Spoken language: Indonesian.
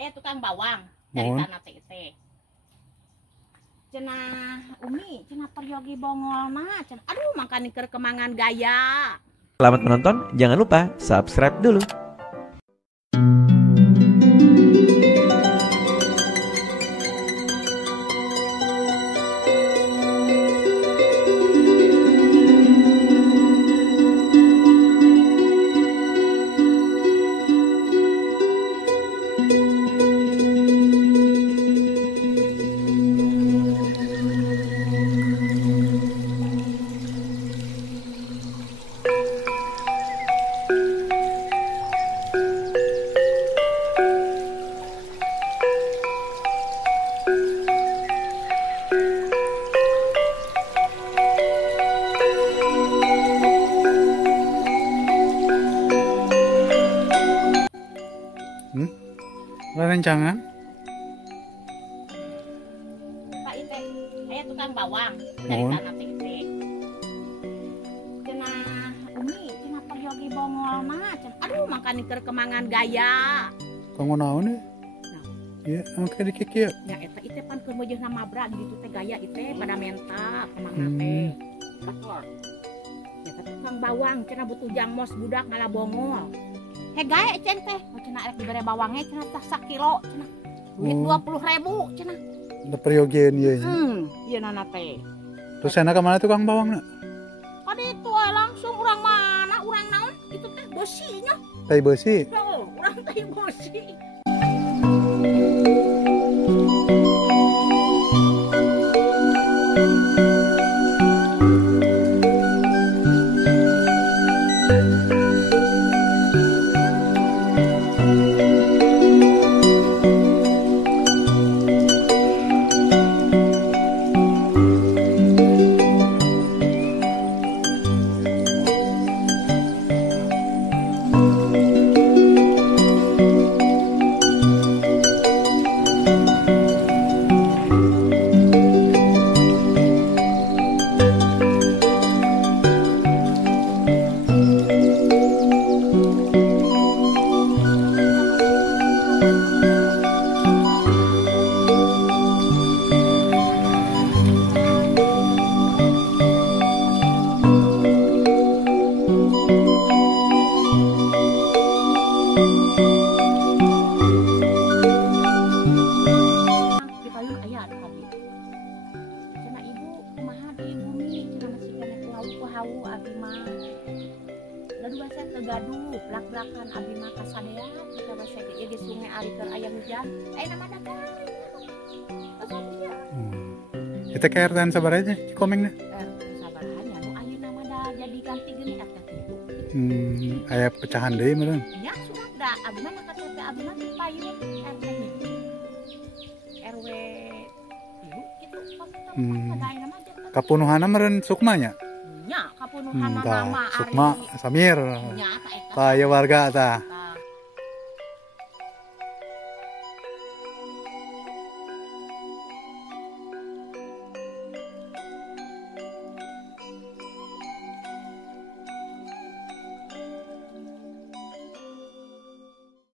Aya tukang bawang dari tanah teh. Cenah Umi, cenah peryogi bongolna, cenah aduh mangkani keur kemangan gaya. Selamat menonton, jangan lupa subscribe dulu. Rencangan Pak Ite, aya tukang bawang dari tanah teh. Cenah Umi, cenah peryogi bongolna, cenah aduh mangkani keur kemangan gaya. kamu naon deh? Ya, angka dikik ya. Ya eta ite pan keur meujeuh nama bra gitu teh gaya ite pada menta kemangna teh. Ya teh tukang bawang cenah butuh jangmos budak ngalah bongol. He gae cen teh, cenah arek dibere bawangnya cenah tah 1 kilo cenah. Duit 20.000 cenah. Ada peryogian ieu nya. Ieu nana teh. Terus enak ka mana tukang bawangna? Kade itu langsung urang mana, urang naon? Itu teh beusinya. Tai beusi. Tuh, urang teh beusi. Hawu abi mah gaduh saya tergaduh blak-blakan abi mah kasadea kita basa ge di sungai ari keur aya hujan nama datang Kita ke RT sabar aja komengna. Sabar hanya nu ayeuna mah da jadi ganti geuning eta kitu. Aya pecahan deui meureun. Ya sudah da abi mah KTP abi mah di payung RT nya. RW ibu kitu pada ayeuna mah Kapunuhanna meureun Sukmanya. nya kapunuhan nama Sukma Samir. nya eta Pak ya warga tah.